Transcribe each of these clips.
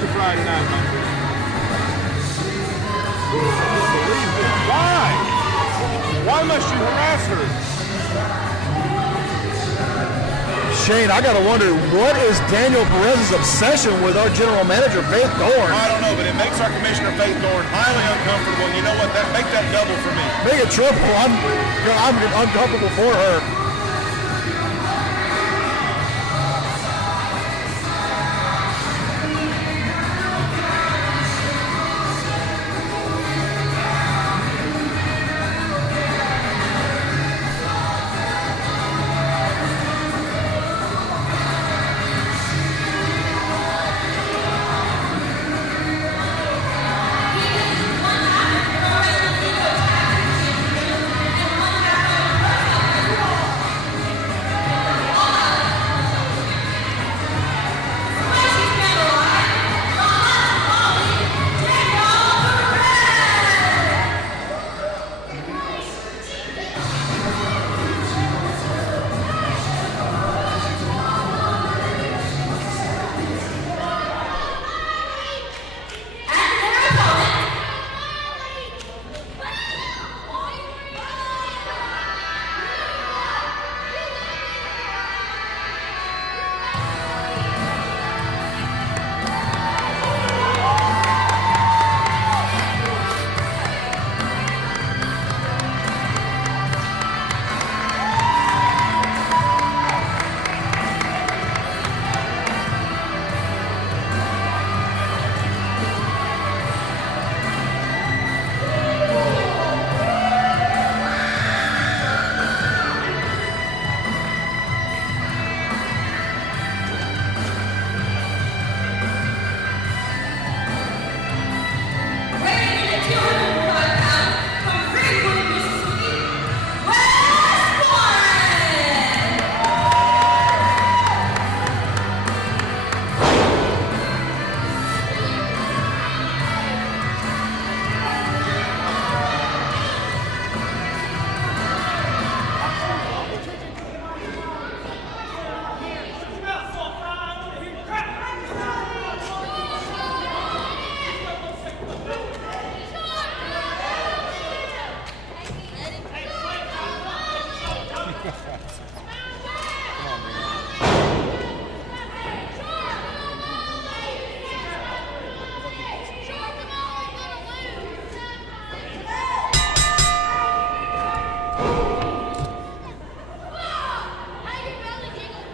to Friday night, my friend. I can't believe this. Why? Why must you harass her? Shane, I gotta wonder, what is Daniel Perez's obsession with our general manager, Faith Dorn? I don't know, but it makes our commissioner, Faith Dorn, highly uncomfortable. And you know what? Make that double for me. Make it triple. I'm uncomfortable for her.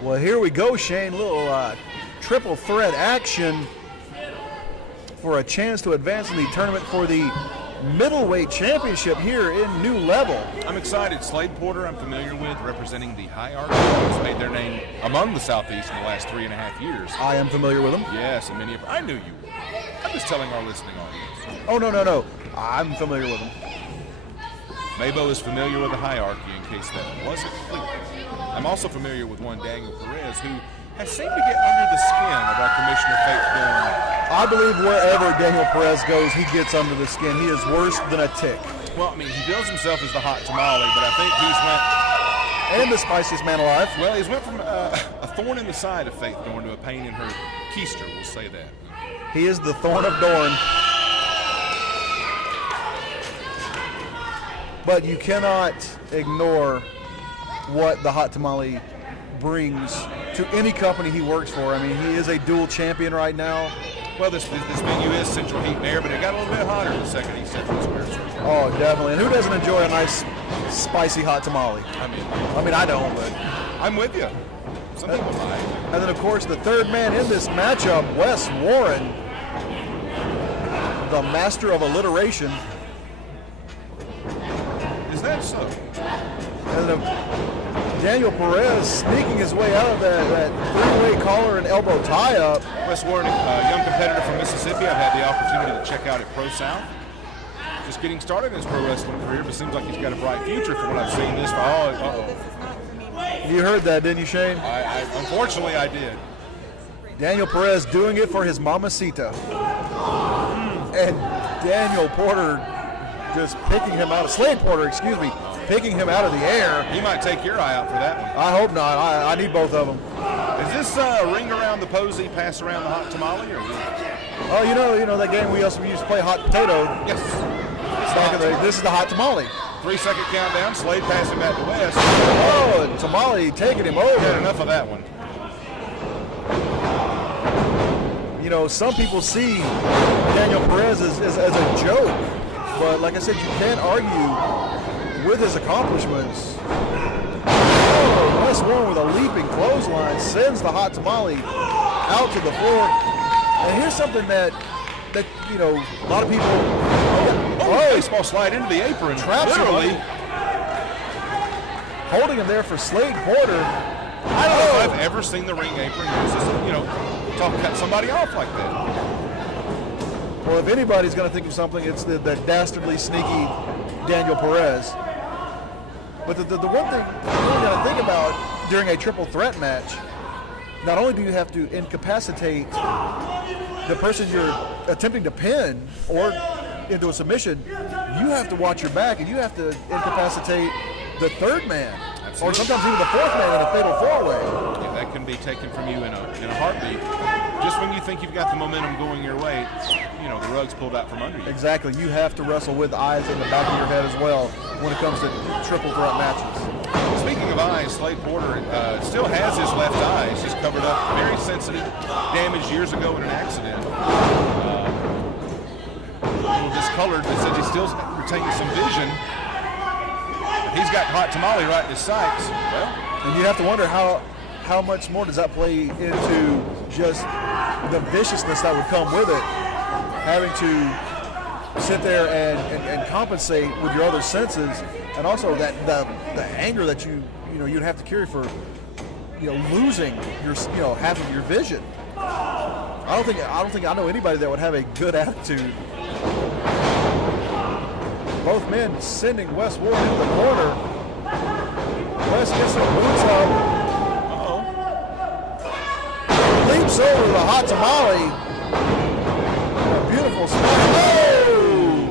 Well, here we go, Shane. Little triple threat action for a chance to advance in the tournament for the middleweight championship here in New Level. I'm excited. Slade Porter, I'm familiar with, representing the hierarchy, who's made their name among the Southeast in the last 3.5 years. I am familiar with them. Yes, and many of I knew you were. I'm just telling our listening audience. Oh, no. I'm familiar with them. Mabo is familiar with the hierarchy, in case that wasn't clear. I'm also familiar with one Daniel Perez, who has seemed to get under the skin of our Commissioner Faith Dorn. I believe wherever Daniel Perez goes, he gets under the skin. He is worse than a tick. Well, I mean, he bills himself as the Hot Tamale, but I think he's went... And the spiciest man alive. Well, he's went from a thorn in the side of Faith Dorn to a pain in her keister, we'll say that. He is the thorn of Dorn. But you cannot ignore what the Hot Tamale brings to any company he works for. I mean, he is a dual champion right now. Well, this venue is Central Heat and Air, but it got a little bit hotter the second he Central Square Circle. Oh, definitely. And who doesn't enjoy a nice, spicy hot tamale? I mean, I don't, but... I'm with you. Some people might. And then, of course, the third man in this matchup, Wes Warren, the master of alliteration. Is that so? And Daniel Perez sneaking his way out of that three-way collar and elbow tie-up. Wes Warren, a young competitor from Mississippi. I've had the opportunity to check out at Pro South. Just getting started in his pro wrestling career, but seems like he's got a bright future from what I've seen this far. You heard that, didn't you, Shane? Unfortunately, I did. Daniel Perez doing it for his mamacita. And Daniel Porter just picking him out of, Slade Porter, excuse me, picking him out of the air. He might take your eye out for that one. I hope not. I need both of them. Is this ring around the posy, pass around the hot tamale, or what? Oh, you know that game we used to play hot potato. Yes. This is the hot tamale. 3-second countdown. Slade passing back to Wes. Oh, and Tamale taking him over. Had enough of that one. You know, some people see Daniel Perez as a joke, but like I said, you can't argue with his accomplishments. Oh, Wes Warren with a leaping clothesline sends the hot tamale out to the floor. And here's something that you know, a lot of people. Baseball slide into the apron. Literally holding him there for Slade Porter. I don't know if I've ever seen the ring apron used as, you know, to cut somebody off like that. Well, if anybody's going to think of something, it's the dastardly sneaky Daniel Perez. But the one thing you're going to think about during a triple threat match, not only do you have to incapacitate the person you're attempting to pin or into a submission, you have to watch your back and you have to incapacitate the third man. Absolutely. Or sometimes even the fourth man in a fatal four-way. Yeah, that can be taken from you in a heartbeat. Just when you think you've got the momentum going your way, you know, the rug's pulled out from under you. Exactly. You have to wrestle with eyes in the back of your head as well when it comes to triple threat matches. Speaking of eyes, Slade Porter still has his left eye. It's just covered up. Very sensitive. Damaged years ago in an accident. A little discolored, but said he still retaining some vision. He's got Hot Tamale right in his sights. Well, and you have to wonder how much more does that play into just the viciousness that would come with it, having to sit there and compensate with your other senses, and also that the anger that you'd have to carry for losing your half of your vision. I don't think I know anybody that would have a good attitude. Both men sending Wes Warren into the corner. Wes gets some boots up. Leaps over the Hot Tamale. A beautiful spot. Oh!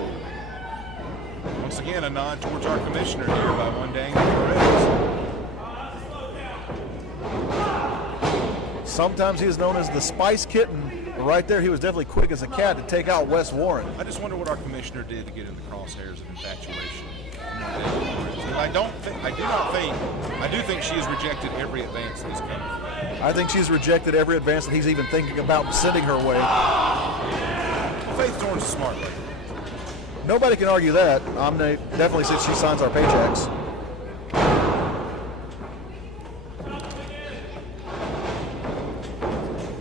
Once again, a nod towards our commissioner here by one Daniel Perez. Sometimes he is known as the Spice Kitten. Right there, he was definitely quick as a cat to take out Wes Warren. I just wonder what our commissioner did to get in the crosshairs of infatuation. I do think she has rejected every advance that he's come. I think she's rejected every advance that he's even thinking about sending her way. Faith Thorne's a smart lady. Nobody can argue that. Omni definitely said she signs our paychecks.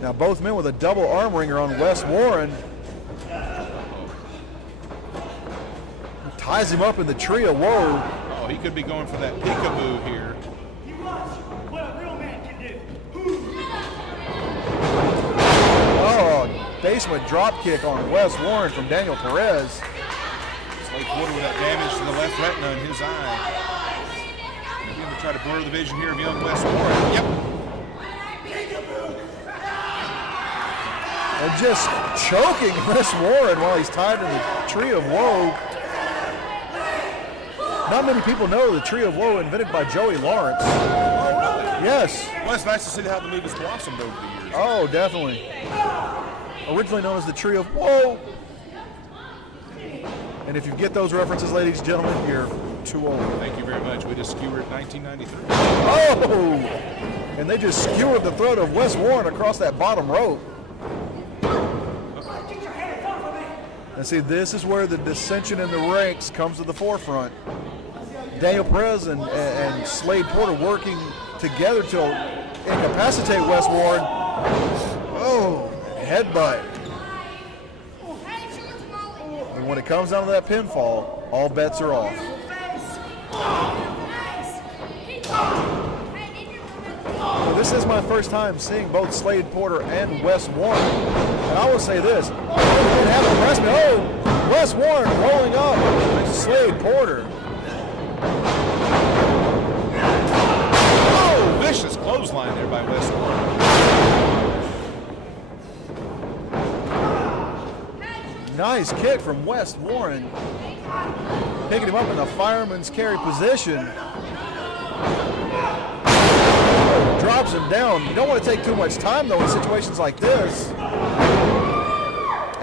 Now both men with a double arm wringer on Wes Warren. He ties him up in the tree of woe. Oh, he could be going for that peekaboo here. Oh, basement drop kick on Wes Warren from Daniel Perez. Slade Porter with that damage to the left retina in his eye. He's going to try to blur the vision here of young Wes Warren. Yep. And just choking Wes Warren while he's tied in the tree of woe. Not many people know the tree of woe invented by Joey Lawrence. Oh, really? Yes. Well, it's nice to see how the move has blossomed over the years. Oh, definitely. Originally known as the tree of woe. And if you get those references, ladies and gentlemen, you're too old. Thank you very much. We just skewered 1993. Oh! And they just skewered the throat of Wes Warren across that bottom rope. And see, this is where the dissension in the ranks comes to the forefront. Daniel Perez and Slade Porter working together to incapacitate Wes Warren. Oh, headbutt. And when it comes down to that pinfall, all bets are off. Well, this is my first time seeing both Slade Porter and Wes Warren. And I will say this, it have impressed me. Oh, Wes Warren rolling up Slade Porter. Oh, vicious clothesline there by Wes Warren. Nice kick from Wes Warren. Picking him up in a fireman's carry position. Drops him down. You don't want to take too much time, though, in situations like this.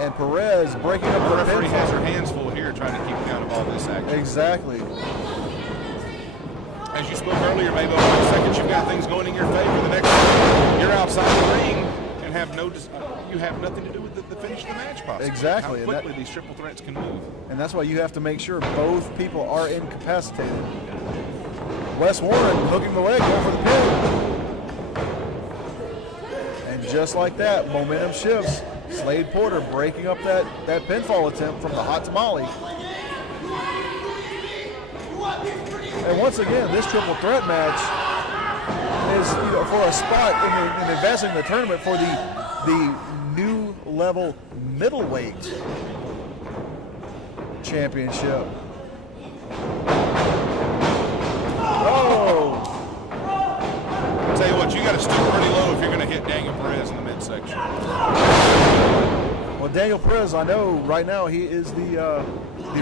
And Perez breaking up The the referee pinfall. has her hands full here trying to keep count of all this action. Exactly. As you spoke earlier, Mabel, one second you've got things going in your favor, the next you're outside the ring and have you have nothing to do with the finish of the match possibly. Exactly. How quickly these triple threats can move. And that's why you have to make sure both people are incapacitated. Wes Warren hooking the leg, going for the pin. And just like that, momentum shifts. Slade Porter breaking up that pinfall attempt from the Hot Tamale. And once again, this triple threat match is for a spot in advancing the tournament for the new level middleweight championship. Oh! I'll tell you what, you got to stoop pretty low if you're going to hit Daniel Perez in the midsection. Well, Daniel Perez, I know right now he is the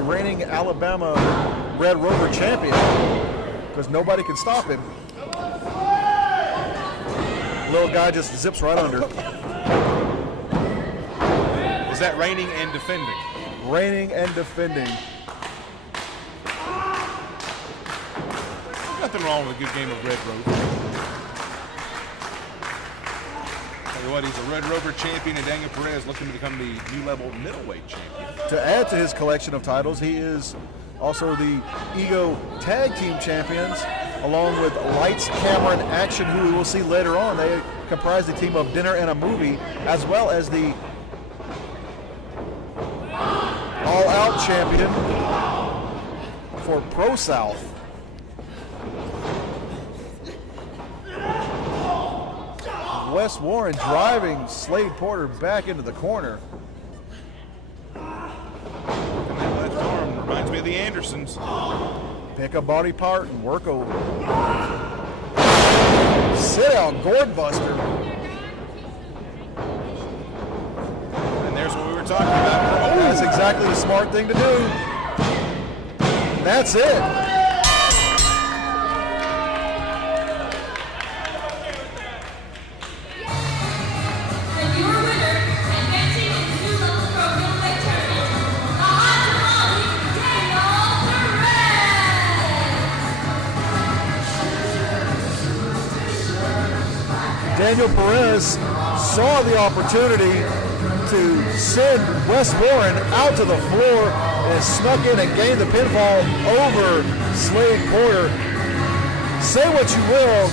reigning Alabama Red Rover champion because nobody can stop him. Little guy just zips right under. Is that reigning and defending? Reigning and defending. Nothing wrong with a good game of Red Rover. Tell you what, he's a Red Rover champion, and Daniel Perez looking to become the new level middleweight champion. To add to his collection of titles, he is also the Ego Tag Team Champions, along with Lights, Camera, and Action, who we will see later on. They comprise the team of Dinner and a Movie, as well as the All Out Champion for Pro South. Wes Warren driving Slade Porter back into the corner. And that left arm reminds me of the Andersons. Pick a body part and work over. Sit out, gourd buster. And there's what we were talking about. Oh, That's exactly the smart thing to do. That's it. Daniel Perez saw the opportunity to send Wes Warren out to the floor and snuck in and gained the pinfall over Slade Porter. Say what you will,